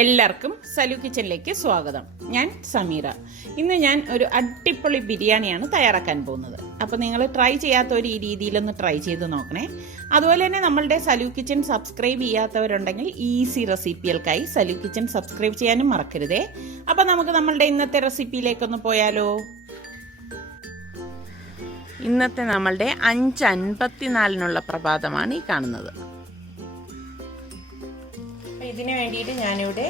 എല്ലാവർക്കും സലു കിച്ചനിലേക്ക് സ്വാഗതം. ഞാൻ സമീറ. ഇന്ന് ഞാൻ ഒരു അടിപൊളി ബിരിയാണിയാണ് തയ്യാറാക്കാൻ പോകുന്നത്. അപ്പോൾ നിങ്ങൾ ട്രൈ ചെയ്യാത്തവർ ഈ രീതിയിലൊന്ന് ട്രൈ ചെയ്ത് നോക്കണേ. അതുപോലെ തന്നെ നമ്മളുടെ സലു കിച്ചൻ സബ്സ്ക്രൈബ് ചെയ്യാത്തവരുണ്ടെങ്കിൽ ഈസി റെസിപ്പികൾക്കായി സലു കിച്ചൻ സബ്സ്ക്രൈബ് ചെയ്യാനും മറക്കരുതേ. അപ്പോൾ നമുക്ക് നമ്മളുടെ ഇന്നത്തെ റെസിപ്പിയിലേക്കൊന്ന് പോയാലോ. ഇന്നത്തെ നമ്മളുടെ 5:54 പ്രഭാതമാണ് ഈ കാണുന്നത്. ഇതിന് വേണ്ടിയിട്ട് ഞാനിവിടെ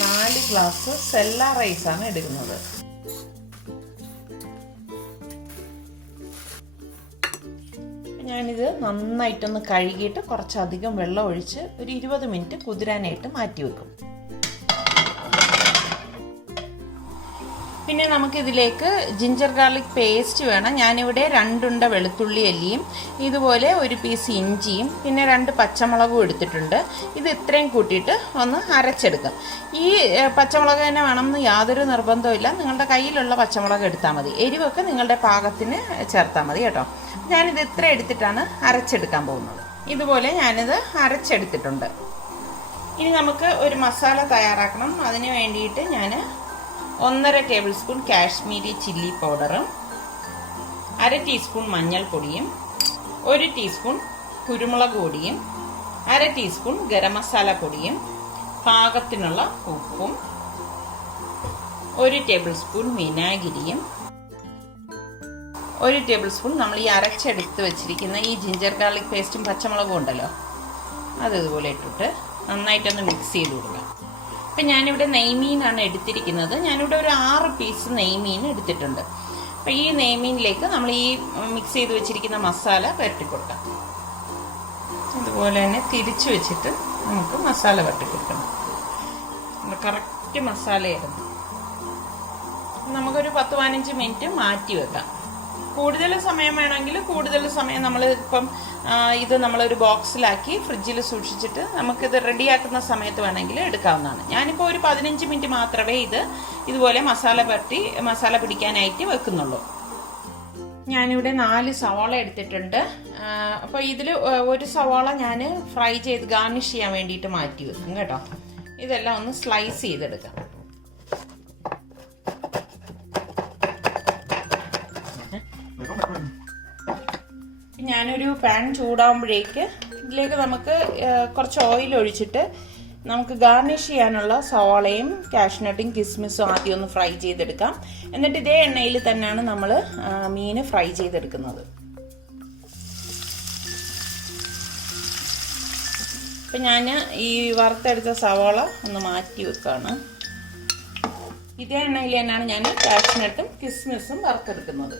4 ഗ്ലാസ് സെല്ല റൈസാണ് എടുക്കുന്നത്. ഞാനിത് നന്നായിട്ടൊന്ന് കഴുകിയിട്ട് കുറച്ചധികം വെള്ളം ഒഴിച്ച് ഒരു 20 മിനിറ്റ് കുതിരാനായിട്ട് മാറ്റി വെക്കും. പിന്നെ നമുക്കിതിലേക്ക് ജിഞ്ചർ ഗാർലിക് പേസ്റ്റ് വേണം. ഞാനിവിടെ 2 ഉണ്ട വെളുത്തുള്ളി അല്ലിയും ഇതുപോലെ 1 പീസ് ഇഞ്ചിയും പിന്നെ 2 പച്ചമുളകും എടുത്തിട്ടുണ്ട്. ഇത് ഇത്രയും കൂട്ടിയിട്ട് ഒന്ന് അരച്ചെടുക്കാം. ഈ പച്ചമുളക് തന്നെ വേണമെന്ന് യാതൊരു നിർബന്ധമില്ല. നിങ്ങളുടെ കയ്യിലുള്ള പച്ചമുളക് എടുത്താൽ മതി. എരിവൊക്കെ നിങ്ങളുടെ പാകത്തിന് ചേർത്താൽ മതി കേട്ടോ. ഞാനിത് ഇത്ര എടുത്തിട്ടാണ് അരച്ചെടുക്കാൻ പോകുന്നത്. ഇതുപോലെ ഞാനിത് അരച്ചെടുത്തിട്ടുണ്ട്. ഇനി നമുക്ക് ഒരു മസാല തയ്യാറാക്കണം. അതിന് വേണ്ടിയിട്ട് ഞാൻ 1.5 ടേബിൾ സ്പൂൺ കാശ്മീരി ചില്ലി പൗഡറും 1/2 ടീസ്പൂൺ മഞ്ഞൾപ്പൊടിയും 1 ടീസ്പൂൺ കുരുമുളക് പൊടിയും 1/2 ടീസ്പൂൺ ഗരം മസാല പൊടിയും പാകത്തിനുള്ള ഉപ്പും 1 ടേബിൾ സ്പൂൺ വിനാഗിരിയും 1 ടേബിൾ സ്പൂൺ നമ്മൾ ഈ അരച്ചെടുത്ത് വെച്ചിരിക്കുന്ന ഈ ജിഞ്ചർ ഗാർലിക് പേസ്റ്റും പച്ചമുളകും ഉണ്ടല്ലോ, അത് ഇതുപോലെ ഇട്ടിട്ട് നന്നായിട്ടൊന്ന് മിക്സ് ചെയ്ത് കൊടുക്കാം. അപ്പം ഞാനിവിടെ നെയ്മീനാണ് എടുത്തിരിക്കുന്നത്. ഞാനിവിടെ ഒരു 6 പീസ് നെയ്മീൻ എടുത്തിട്ടുണ്ട്. അപ്പം ഈ നെയ്മീനിലേക്ക് നമ്മൾ ഈ മിക്സ് ചെയ്ത് വെച്ചിരിക്കുന്ന മസാല പുരട്ടി കൊടുക്കാം. ഇതുപോലെ തന്നെ തിരിച്ചു വെച്ചിട്ട് നമുക്ക് മസാല പുരട്ടി കൊടുക്കണം. കറക്റ്റ് മസാലയായിരുന്നു. നമുക്കൊരു 10-15 മിനിറ്റ് മാറ്റി വെക്കാം. കൂടുതൽ സമയം വേണമെങ്കിൽ കൂടുതൽ സമയം നമ്മൾ ഇപ്പം ഇത് നമ്മളൊരു ബോക്സിലാക്കി ഫ്രിഡ്ജിൽ സൂക്ഷിച്ചിട്ട് നമുക്കിത് റെഡിയാക്കുന്ന സമയത്ത് വേണമെങ്കിൽ എടുക്കാവുന്നതാണ്. ഞാനിപ്പോൾ ഒരു 15 മിനിറ്റ് മാത്രമേ ഇതുപോലെ മസാല പിടിക്കാനായിട്ട് വെക്കുന്നുള്ളൂ. ഞാനിവിടെ 4 സവാള എടുത്തിട്ടുണ്ട്. അപ്പോൾ ഇതിൽ ഒരു സവാള ഞാൻ ഫ്രൈ ചെയ്ത് ഗാർണിഷ് ചെയ്യാൻ വേണ്ടിയിട്ട് മാറ്റി വെക്കും കേട്ടോ. ഇതെല്ലാം ഒന്ന് സ്ലൈസ് ചെയ്തെടുക്കാം. ഞാനൊരു പാൻ ചൂടാകുമ്പോഴേക്ക് ഇതിലേക്ക് നമുക്ക് കുറച്ച് ഓയിൽ ഒഴിച്ചിട്ട് നമുക്ക് ഗാർണിഷ് ചെയ്യാനുള്ള സവാളയും കാഷ്നട്ടും കിസ്മിസും ആദ്യം ഒന്ന് ഫ്രൈ ചെയ്തെടുക്കാം. എന്നിട്ട് ഇതേ എണ്ണയിൽ തന്നെയാണ് നമ്മൾ മീൻ ഫ്രൈ ചെയ്തെടുക്കുന്നത്. അപ്പം ഞാൻ ഈ വറുത്തെടുത്ത സവാള ഒന്ന് മാറ്റി വെക്കുകയാണ്. ഇതേ എണ്ണയിൽ തന്നെയാണ് ഞാൻ കാഷ്നട്ടും കിസ്മിസും വറുത്തെടുക്കുന്നത്.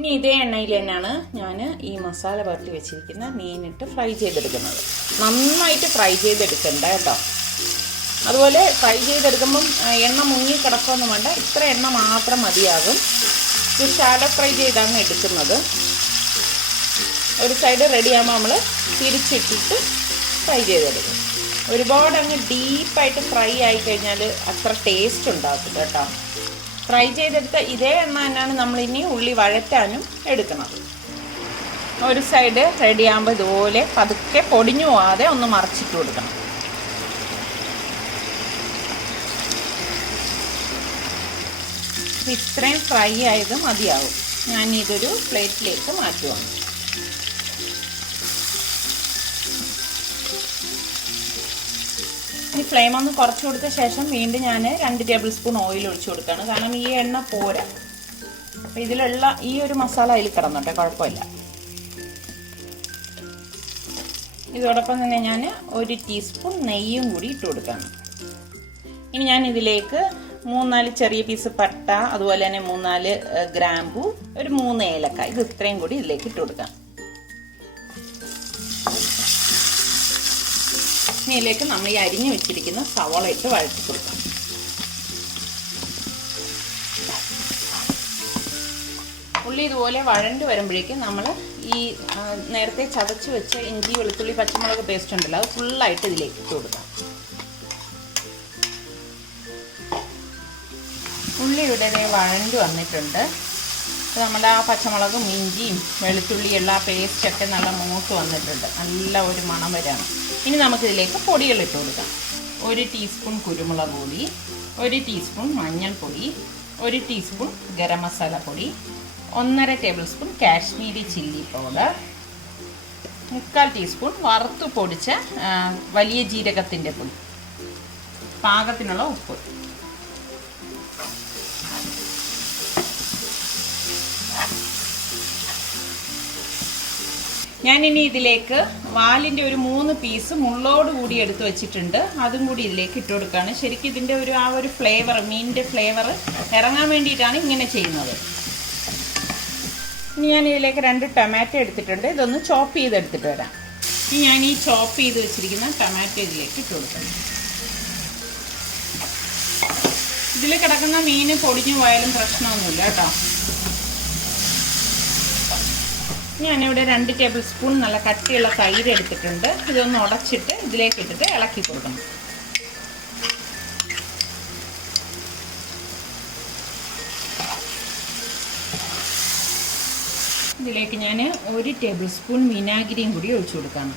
ഇനി ഇതേ എണ്ണയിൽ തന്നെയാണ് ഞാൻ ഈ മസാല പുരട്ടി വെച്ചിരിക്കുന്ന മീനിട്ട് ഫ്രൈ ചെയ്തെടുക്കുന്നത്. നന്നായിട്ട് ഫ്രൈ ചെയ്തെടുക്കണ്ട കേട്ടോ. അതുപോലെ ഫ്രൈ ചെയ്തെടുക്കുമ്പം എണ്ണ മുങ്ങി കിടക്കുമെന്ന് വേണ്ട, ഇത്ര എണ്ണ മാത്രം മതിയാകും. ഇത് ഷാലോ ഫ്രൈ ചെയ്താണ് എടുക്കുന്നത്. ഒരു സൈഡ് റെഡിയാകുമ്പോൾ നമ്മൾ തിരിച്ചിട്ടിട്ട് ഫ്രൈ ചെയ്തെടുക്കും. ഒരുപാട് അങ്ങ് ഡീപ്പായിട്ട് ഫ്രൈ ആയി കഴിഞ്ഞാൽ അത്ര ടേസ്റ്റ് ഉണ്ടാകത്തില്ല കേട്ടോ. ഫ്രൈ ചെയ്തെടുത്ത ഇതേ എണ്ണ തന്നെയാണ് നമ്മളിനി ഉള്ളി വഴറ്റാനും എടുക്കുന്നത്. ഒരു സൈഡ് റെഡിയാകുമ്പോൾ ഇതുപോലെ പതുക്കെ പൊടിഞ്ഞു പോകാതെ ഒന്ന് മറിച്ചിട്ട് കൊടുക്കണം. ഇത്രയും ഫ്രൈ ആയത് മതിയാവും. ഞാൻ ഇതൊരു പ്ലേറ്റിലേക്ക് മാറ്റുവാണ്. ഈ ഫ്ലെയിം ഒന്ന് കുറച്ച് കൊടുത്ത ശേഷം വീണ്ടും ഞാൻ 2 ടേബിൾ സ്പൂൺ ഓയിൽ ഒഴിച്ചു കൊടുക്കുകയാണ്. കാരണം ഈ എണ്ണ പോരാ. അപ്പം ഇതിലുള്ള ഈ ഒരു മസാല അതിൽ കിടന്നോട്ടെ, കുഴപ്പമില്ല. ഇതോടൊപ്പം തന്നെ ഞാൻ 1 ടീസ്പൂൺ നെയ്യും കൂടി ഇട്ട് കൊടുക്കുകയാണ്. ഇനി ഞാൻ ഇതിലേക്ക് 3-4 ചെറിയ പീസ് പട്ട, അതുപോലെ തന്നെ 3-4 ഗ്രാമ്പു, ഒരു 3 ഏലക്ക, ഇത് ഇത്രയും കൂടി ഇതിലേക്ക് ഇട്ട് കൊടുക്കാം. ഇതിലേക്ക് നമ്മൾ ഈ അരിഞ്ഞു വെച്ചിരിക്കുന്ന സവാള ഇട്ട് വഴറ്റി കൊടുക്കാം. ഉള്ളി ഇതുപോലെ വഴണ്ട് വരുമ്പോഴേക്കും നമ്മൾ ഈ നേരത്തെ ചതച്ച് വെച്ച ഇഞ്ചി വെളുത്തുള്ളി പച്ചമുളക് പേസ്റ്റ് ഉണ്ടല്ലോ, അത് ഫുള്ളായിട്ട് ഇതിലേക്ക് ഇട്ട് കൊടുക്കാം. ഉള്ളി ഇവിടെ വഴണ്ട് വന്നിട്ടുണ്ട്. അപ്പോൾ നമ്മുടെ ആ പച്ചമുളകും ഇഞ്ചിയും വെളുത്തുള്ളിയുള്ള ആ പേസ്റ്റൊക്കെ നല്ല മൂത്ത് വന്നിട്ടുണ്ട്. നല്ല ഒരു മണം വരാണ്. ഇനി നമുക്കിതിലേക്ക് പൊടികൾ ഇട്ട് കൊടുക്കാം. 1 ടീസ്പൂൺ കുരുമുളക് പൊടി, 1 ടീസ്പൂൺ മഞ്ഞൾപ്പൊടി, 1 ടീസ്പൂൺ ഗരം മസാല പൊടി, 1.5 table spoon Kashmiri chilli powder, 3/4 teaspoon വറുത്ത് പൊടിച്ച വലിയ ജീരകത്തിൻ്റെ പൊടി, പാകത്തിനുള്ള ഉപ്പ്. ഞാനിനി ഇതിലേക്ക് വാലിൻ്റെ ഒരു 3 പീസ് മുള്ളോട് കൂടി എടുത്ത് വെച്ചിട്ടുണ്ട്. അതും കൂടി ഇതിലേക്ക് ഇട്ട് കൊടുക്കുകയാണ്. ശരിക്കും ഇതിൻ്റെ ആ ഒരു ഫ്ലേവർ, മീനിൻ്റെ ഫ്ലേവർ ഇറങ്ങാൻ വേണ്ടിയിട്ടാണ് ഇങ്ങനെ ചെയ്യുന്നത്. ഇനി ഞാൻ ഇതിലേക്ക് 2 ടൊമാറ്റോ എടുത്തിട്ടുണ്ട്. ഇതൊന്ന് ചോപ്പ് ചെയ്തെടുത്തിട്ട് വരാം. ഇനി ഞാൻ ഈ ചോപ്പ് ചെയ്ത് വെച്ചിരിക്കുന്ന ടൊമാറ്റോ ഇതിലേക്ക് ഇട്ട് കൊടുക്കണം. ഇതിൽ കിടക്കുന്ന മീൻ പൊടിഞ്ഞു പോയാലും പ്രശ്നമൊന്നുമില്ല കേട്ടോ. ഞാനിവിടെ 2 ടേബിൾ സ്പൂൺ നല്ല കട്ടിയുള്ള തൈര് എടുത്തിട്ടുണ്ട്. ഇതൊന്ന് ഉടച്ചിട്ട് ഇതിലേക്ക് ഇട്ടിട്ട് ഇളക്കി കൊടുക്കണം. ഇതിലേക്ക് ഞാൻ 1 ടേബിൾ സ്പൂൺ വിനാഗിരിയും കൂടി ഒഴിച്ചു കൊടുക്കണം.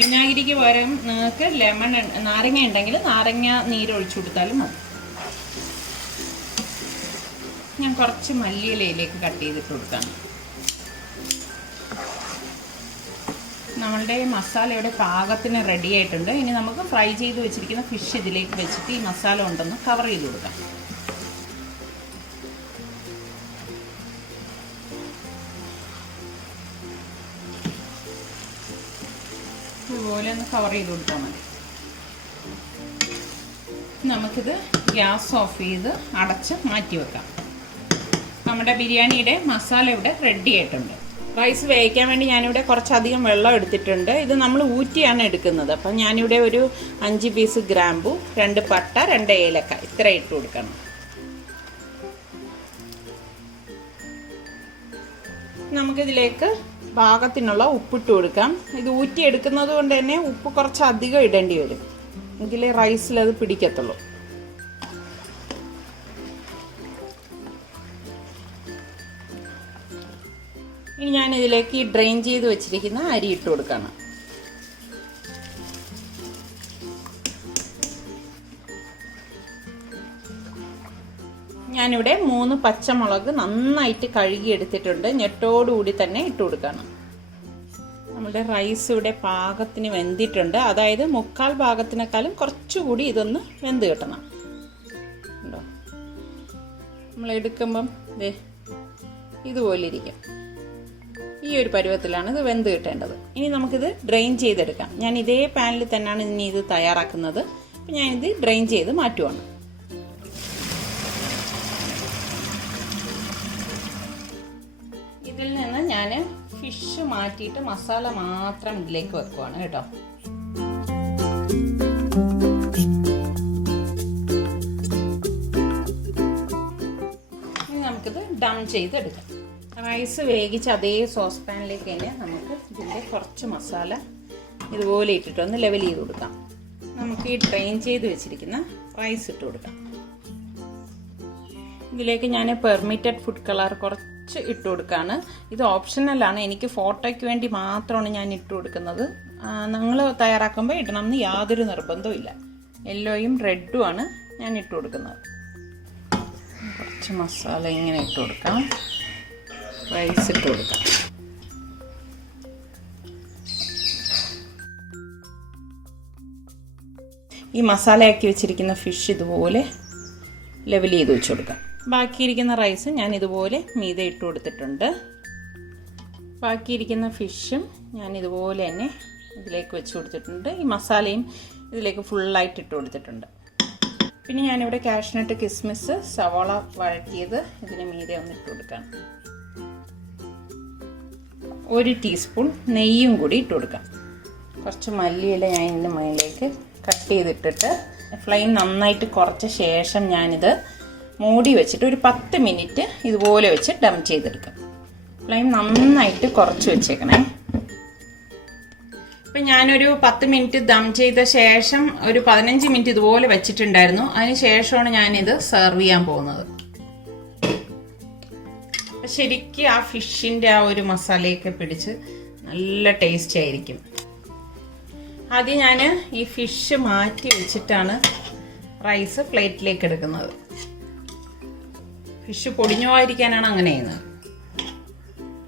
വിനാഗിരിക്ക് പകരം നിങ്ങൾക്ക് നാരങ്ങ ഉണ്ടെങ്കിൽ നാരങ്ങ നീര് ഒഴിച്ചു കൊടുത്താലും മതി. ഞാൻ കുറച്ച് മല്ലിയിലയിലേക്ക് കട്ട് ചെയ്തിട്ട് കൊടുക്കാം. നമ്മളുടെ മസാല ഇവിടെ പാകത്തിന് റെഡി ആയിട്ടുണ്ട്. ഇനി നമുക്ക് ഫ്രൈ ചെയ്ത് വെച്ചിരിക്കുന്ന ഫിഷ് ഇതിലേക്ക് വെച്ചിട്ട് ഈ മസാല കൊണ്ടൊന്ന് കവർ ചെയ്ത് കൊടുക്കാം. ഇതുപോലെ ഒന്ന് കവർ ചെയ്ത് കൊടുത്താൽ മതി. നമുക്കിത് ഗ്യാസ് ഓഫ് ചെയ്ത് അടച്ച് മാറ്റി വെക്കാം. നമ്മുടെ ബിരിയാണിയുടെ മസാല ഇവിടെ റെഡി ആയിട്ടുണ്ട്. റൈസ് വേവിക്കാൻ വേണ്ടി ഞാനിവിടെ കുറച്ചധികം വെള്ളം എടുത്തിട്ടുണ്ട്. ഇത് നമ്മൾ ഊറ്റിയാണ് എടുക്കുന്നത്. അപ്പം ഞാനിവിടെ ഒരു 5 പീസ് ഗ്രാമ്പു, 2 പട്ട, 2 ഏലക്ക ഇത്ര ഇട്ട് കൊടുക്കണം. നമുക്കിതിലേക്ക് പാകത്തിനുള്ള ഉപ്പിട്ട് കൊടുക്കാം. ഇത് ഊറ്റി എടുക്കുന്നത് കൊണ്ട് തന്നെ ഉപ്പ് കുറച്ച് അധികം ഇടേണ്ടി വരും, എങ്കിലേ റൈസിൽ അത് പിടിക്കത്തുള്ളൂ. ഇനി ഞാനിതിലേക്ക് ഡ്രെയിൻ ചെയ്ത് വെച്ചിരിക്കുന്ന അരി ഇട്ട് കൊടുക്കണം. ഞാനിവിടെ 3 പച്ചമുളക് നന്നായിട്ട് കഴുകി എടുത്തിട്ടുണ്ട്. ഞെട്ടോടുകൂടി തന്നെ ഇട്ട് കൊടുക്കണം. നമ്മുടെ റൈസ് ഇവിടെ പാകത്തിന് വെന്തിട്ടുണ്ട്. അതായത് 1/4 ഭാഗത്തിനേക്കാളും കുറച്ചുകൂടി ഇതൊന്ന് വെന്ത് കിട്ടണം. ഉണ്ടോ, നമ്മൾ എടുക്കുമ്പം ഇതുപോലെ ഇരിക്കും. ഈ ഒരു പരുവത്തിലാണ് ഇത് വെന്ത് കിട്ടേണ്ടത്. ഇനി നമുക്കിത് ഡ്രെയിൻ ചെയ്തെടുക്കാം. ഞാൻ ഇതേ പാനിൽ തന്നെയാണ് ഇനി ഇത് തയ്യാറാക്കുന്നത്. അപ്പം ഞാനിത് ഡ്രെയിൻ ചെയ്ത് മാറ്റുവാണ്. ഇതിൽ നിന്ന് ഞാൻ ഫിഷ് മാറ്റിയിട്ട് മസാല മാത്രം ഇതിലേക്ക് വെക്കുവാണ് കേട്ടോ. ഇനി നമുക്കിത് ഡം ചെയ്തെടുക്കാം. റൈസ് വേവിച്ച് അതേ സോസ് പാനിലേക്ക് തന്നെ നമുക്ക് ഇതിൻ്റെ കുറച്ച് മസാല ഇതുപോലെ ഇട്ടിട്ടൊന്ന് ലെവൽ ചെയ്ത് കൊടുക്കാം. നമുക്ക് ഈ ഡ്രെയിൻ ചെയ്ത് വെച്ചിരിക്കുന്ന റൈസ് ഇട്ട് കൊടുക്കാം. ഇതിലേക്ക് ഞാൻ പെർമിറ്റഡ് ഫുഡ് കളർ കുറച്ച് ഇട്ട് കൊടുക്കുകയാണ്. ഇത് ഓപ്ഷണലാണ്, എനിക്ക് ഫോട്ടോയ്ക്ക് വേണ്ടി മാത്രമാണ് ഞാൻ ഇട്ട് കൊടുക്കുന്നത്. നിങ്ങൾ തയ്യാറാക്കുമ്പോൾ ഇടണമെന്ന് യാതൊരു നിർബന്ധവും ഇല്ല. യെല്ലോയും റെഡുമാണ് ഞാൻ ഇട്ട് കൊടുക്കുന്നത്. കുറച്ച് മസാല ഇങ്ങനെ ഇട്ട് കൊടുക്കാം. റൈസ് ഇട്ട് കൊടുക്കാം. ഈ മസാലയാക്കി വെച്ചിരിക്കുന്ന ഫിഷ് ഇതുപോലെ ലെവൽ ചെയ്ത് വെച്ച് കൊടുക്കാം. ബാക്കിയിരിക്കുന്ന റൈസ് ഞാൻ ഇതുപോലെ മീതെ ഇട്ട് കൊടുത്തിട്ടുണ്ട്. ബാക്കിയിരിക്കുന്ന ഫിഷും ഞാൻ ഇതുപോലെ തന്നെ ഇതിലേക്ക് വെച്ച് കൊടുത്തിട്ടുണ്ട്. ഈ മസാലയും ഇതിലേക്ക് ഫുള്ളായിട്ട് ഇട്ട് കൊടുത്തിട്ടുണ്ട്. പിന്നെ ഞാനിവിടെ കാഷ്നട്ട്, കിസ്മിസ്, സവാള വഴറ്റിയത് ഇതിന് മീതെ ഒന്ന് ഇട്ട് കൊടുക്കാം. 1 ടീസ്പൂൺ നെയ്യും കൂടി ഇട്ട് കൊടുക്കാം. കുറച്ച് മല്ലിയില ഞാൻ ഇതിൻ്റെ മുകളിലേക്ക് കട്ട് ചെയ്തിട്ടിട്ട് ഫ്ലെയിം നന്നായിട്ട് കുറച്ച ശേഷം ഞാനിത് മൂടി വെച്ചിട്ട് ഒരു 10 മിനിറ്റ് ഇതുപോലെ വെച്ച് ഡം ചെയ്തെടുക്കാം. ഫ്ലെയിം നന്നായിട്ട് കുറച്ച് വെച്ചേക്കണേ. അപ്പം ഞാനൊരു 10 മിനിറ്റ് ദം ചെയ്ത ശേഷം ഒരു 15 മിനിറ്റ് ഇതുപോലെ വെച്ചിട്ടുണ്ടായിരുന്നു. അതിന് ശേഷമാണ് ഞാനിത് സെർവ് ചെയ്യാൻ പോകുന്നത്. ശരിക്കും ആ ഫിഷിൻ്റെ ആ ഒരു മസാലയൊക്കെ പിടിച്ച് നല്ല ടേസ്റ്റ് ആയിരിക്കും. ആദ്യം ഞാൻ ഈ ഫിഷ് മാറ്റി വെച്ചിട്ടാണ് റൈസ് പ്ലേറ്റിലേക്ക് എടുക്കുന്നത്. ഫിഷ് പൊടിഞ്ഞു പോകാതിരിക്കാനാണ് അങ്ങനെ ചെയ്യുന്നത്.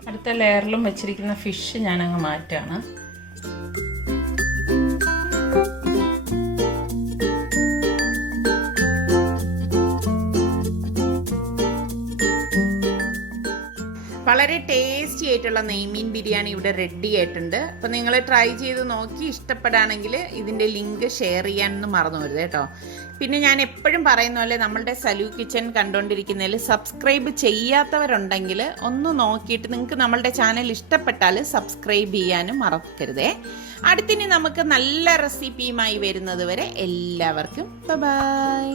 അടുത്ത ലെയറിലും വെച്ചിരിക്കുന്ന ഫിഷ് ഞാനങ്ങ് മാറ്റാണ്. വളരെ ടേസ്റ്റി ആയിട്ടുള്ള നെയ്മീൻ ബിരിയാണി ഇവിടെ റെഡി ആയിട്ടുണ്ട്. അപ്പം നിങ്ങൾ ട്രൈ ചെയ്ത് നോക്കി ഇഷ്ടപ്പെടുകയാണെങ്കിൽ ഇതിൻ്റെ ലിങ്ക് ഷെയർ ചെയ്യാനൊന്നും മറന്നു പോരുത് കേട്ടോ. പിന്നെ ഞാൻ എപ്പോഴും പറയുന്ന പോലെ നമ്മളുടെ സലു കിച്ചൻ കണ്ടുകൊണ്ടിരിക്കുന്നതിൽ സബ്സ്ക്രൈബ് ചെയ്യാത്തവരുണ്ടെങ്കിൽ ഒന്ന് നോക്കിയിട്ട് നിങ്ങൾക്ക് നമ്മളുടെ ചാനൽ ഇഷ്ടപ്പെട്ടാൽ സബ്സ്ക്രൈബ് ചെയ്യാനും മറക്കരുതേ. അടുത്തിനി നമുക്ക് നല്ല റെസിപ്പിയുമായി വരുന്നത് വരെ എല്ലാവർക്കും ബൈ.